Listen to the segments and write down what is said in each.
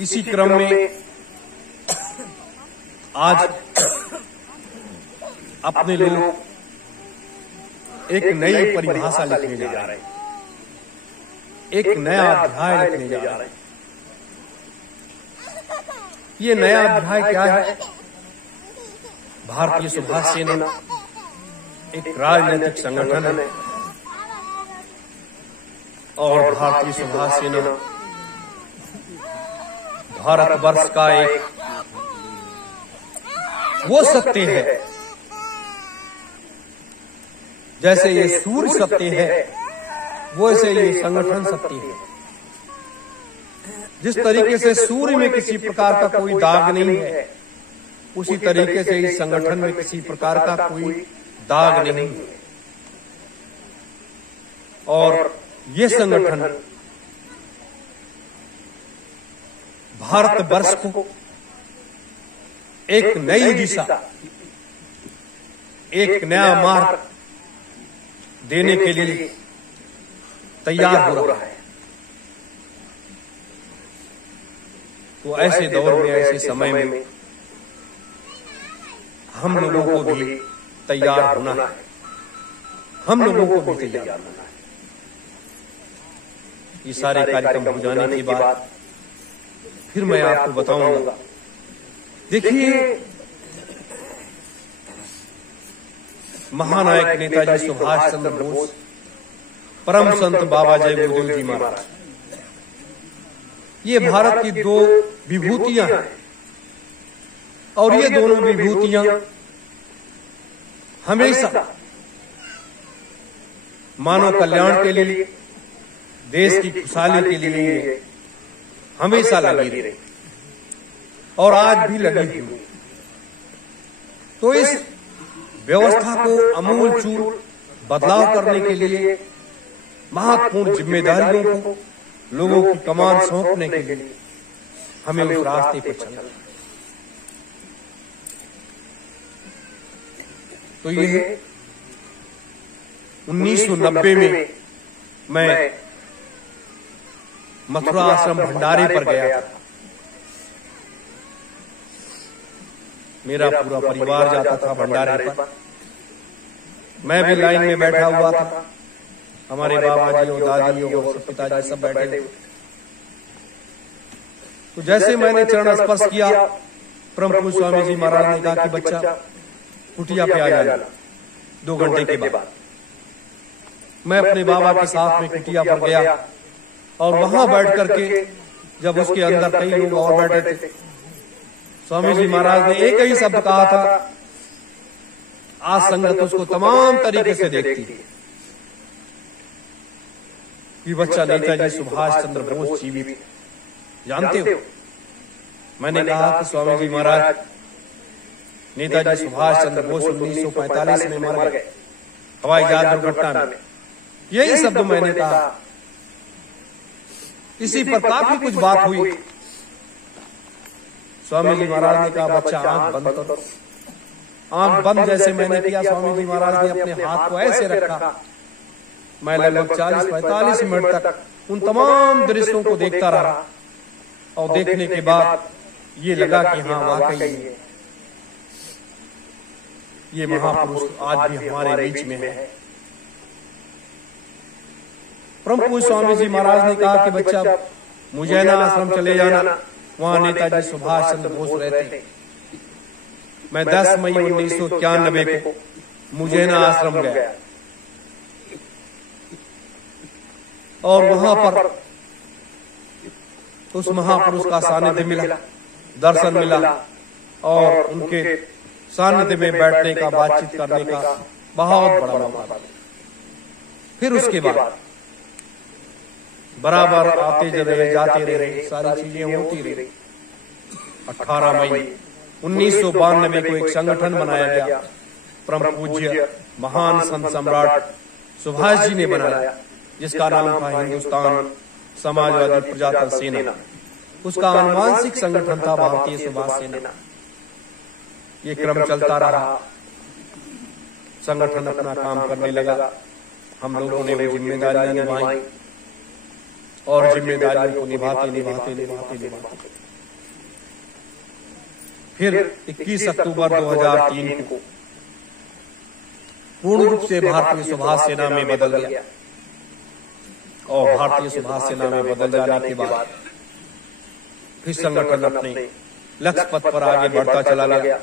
इसी क्रम में आज अपने लोग एक नई परिभाषा लिखने जा रहे हैं, एक नया अध्याय लिखने जा रहे हैं। ये नया अध्याय क्या है? भारतीय सुभाष सेना एक राजनीतिक संगठन है और भारतीय सुभाष सेना भारतवर्ष का एक वो सत्य है, जैसे ये सूर्य सत्य है वैसे ये संगठन सत्य है। जिस तरीके से सूर्य में किसी प्रकार का कोई दाग नहीं है, उसी तरीके से इस संगठन में किसी प्रकार का कोई दाग नहीं है। और ये संगठन भारतवर्ष को एक नई दिशा, एक नया मार्ग देने के लिए तैयार हो रहा है। तो ऐसे दौर में, ऐसे समय में हम लोगों को भी तैयार होना है, हम लोगों को भी तैयार होना है। ये सारे कार्यक्रम हो जाने के बाद फिर मैं आपको बताऊंगा। देखिए, महानायक नेताजी सुभाष चंद्र बोस, परम संत बाबा जय गुरुदेव जी महाराज, ये भारत की दो विभूतियां हैं और ये दोनों विभूतियां हमेशा मानव कल्याण के लिए, देश की खुशहाली के लिए हमेशा लगी रही और आज भी लगी हुई। तो इस व्यवस्था को आमूल चूल बदलाव करने के लिए, महत्वपूर्ण जिम्मेदारियों को लोगों की कमान सौंपने के लिए हमें उस रास्ते पर चलना। तो ये 1990 में मैं मथुरा आश्रम भंडारे पर गया था। मेरा पूरा परिवार जाता था भंडारे पर, मैं भी लाइन में बैठा हुआ था। हमारे बाबा जी और दादी और पिताजी सब बैठे थे। तो जैसे मैंने चरण स्पर्श किया, परम पूज्य स्वामी जी महाराज ने कहा कि बच्चा कुटिया पे आ जाना 2 घंटे के बाद। मैं अपने बाबा के साथ में कुटिया पर गया और वहां बैठ करके, जब उसके अंदर कई लोग और बैठे थे, स्वामी जी महाराज ने एक ही शब्द कहा था, आज संगत उसको तमाम तरीके से देखती है कि बच्चा नेताजी सुभाष चंद्र बोस जीवित, जानते हो? मैंने कहा कि स्वामी जी महाराज, नेताजी सुभाष चंद्र बोस 1945 में मर गए हवाई जहाज दुर्घटना में। यही शब्द मैंने कहा। इसी पर काफी कुछ बात हुई। स्वामी जी महाराज ने कहा, बच्चा आंख बंद करो। आंख बंद जैसे मैंने किया, स्वामी जी महाराज ने अपने हाथ को ऐसे रखा। मैं लगभग 40-45 मिनट तक उन तमाम दृश्यों को देखता रहा और देखने के बाद ये लगा कि हाँ, वाकई ये महापुरुष आज भी हमारे बीच में है। परम पूज्य स्वामी जी महाराज ने कहा कि बच्चा मुजैना आश्रम चले जाना, वहां नेताजी सुभाष चंद्र बोस रहते। मैं 10 मई 1991 को मुजैना आश्रम गया और वहां पर उस महापुरुष का सानिध्य मिला, दर्शन मिला और उनके सानिध्य में बैठने का, बातचीत करने का बहुत बड़ा मौका। फिर उसके बाद बराबर आते रहे, जाते रहे, सारी चीजें होती रही। 18 मई 1992 को एक संगठन बनाया गया, परम पूज्य महान संत सम्राट सुभाष जी ने बनाया, जिसका नाम था हिंदुस्तान समाजवादी प्रजातंत्र सेना। उसका आनुवांशिक संगठन था भारतीय सुभाष सेना। ये क्रम चलता रहा, संगठन अपना काम करने लगा, हम लोगों ने वो जिम्मेदारियां निभाई। और जिम्मेदारियों को निभाते फिर 21 अक्टूबर 2003 को पूर्ण रूप से भारतीय सुभाष सेना में बदल गया। और भारतीय सुभाष सेना में बदल जाने के बाद फिर संगठन अपने लक्ष्य पथ पर आगे बढ़ता चला गया।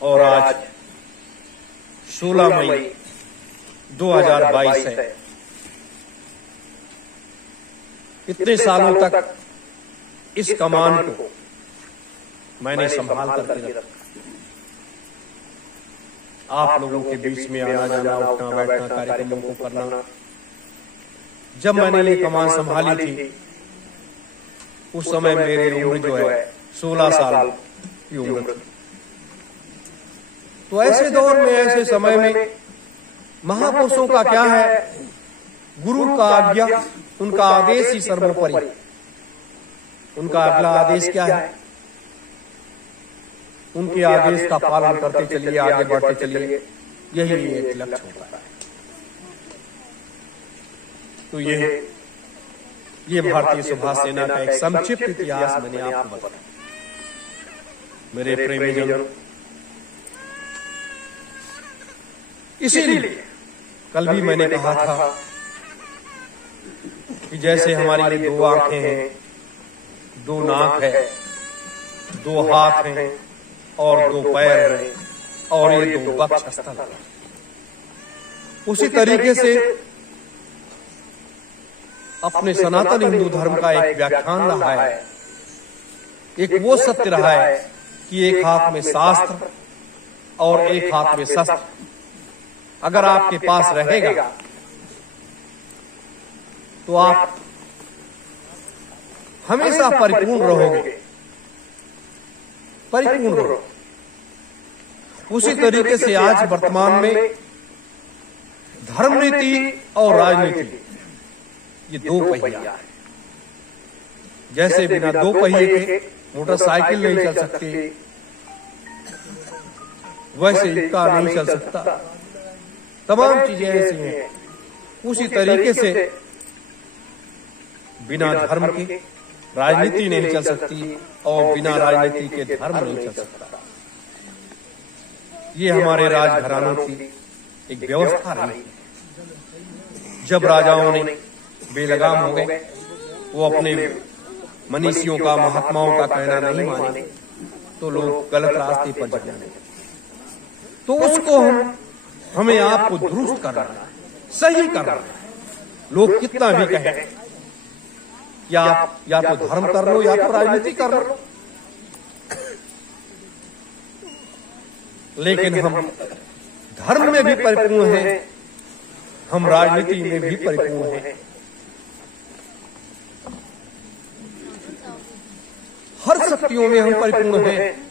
और आज 16 मई 2022 है। इतने सालों तक इस कमान को मैंने संभाल करके रखा। आप लोगों के बीच में आना जाना, उठना बैठना, कार्यक्रमों को करना। जब मैंने ये कमान संभाली थी उस समय मेरी उम्र जो है 16 साल की उम्र थी। तो ऐसे दौर में, ऐसे समय में महापुरुषों का क्या है, गुरु का आज्ञा, उनका आदेश ही सर्वोपरि। उनका अगला आदेश क्या है? उनके आदेश का पालन करते चलिए, आगे बढ़ते चलिए, यही एक लक्ष्य होता है। तो ये भारतीय सुभाष सेना का एक संक्षिप्त इतिहास मैंने आपको बताया। मेरे प्रेमीजनों, इसीलिए कल भी मैंने कहा था कि जैसे हमारी 2 आंखें हैं, 2 नाक है, 2 हाथ हैं और 2 पैर हैं और ये 2 वक्षस्थल, उसी तरीके से अपने सनातन हिंदू धर्म का एक व्याख्यान रहा है, एक वो सत्य रहा है कि एक हाथ में शास्त्र और एक हाथ में शस्त्र अगर आपके पास रहेगा तो आप हमेशा परिपूर्ण रहोगे, परिपूर्ण रहो। उसी तरीके से आज वर्तमान में धर्म नीति और राजनीति ये 2 पहिया है। जैसे बिना 2 पहिए के मोटरसाइकिल नहीं चल सकती, वैसे इक्का नहीं चल सकता। तमाम चीजें ऐसी हैं। उसी तरीके से बिना धर्म के राजनीति नहीं चल सकती और बिना राजनीति के धर्म नहीं चल सकता। ये हमारे राजघरानों की एक व्यवस्था रही। जब राजाओं ने बेलगाम हो गए, वो अपने मनीषियों का, महात्माओं का कहना नहीं माने, तो लोग गलत रास्ते पर जाने लगे। तो उसको हमें आपको दुरुस्त करना है, सही करना है। लोग कितना भी कहें कि आप या तो धर्म कर लो या तो राजनीति कर लो, लेकिन हम धर्म में भी परिपूर्ण हैं, हम राजनीति में भी परिपूर्ण हैं। हर शक्तियों में हम परिपूर्ण हैं।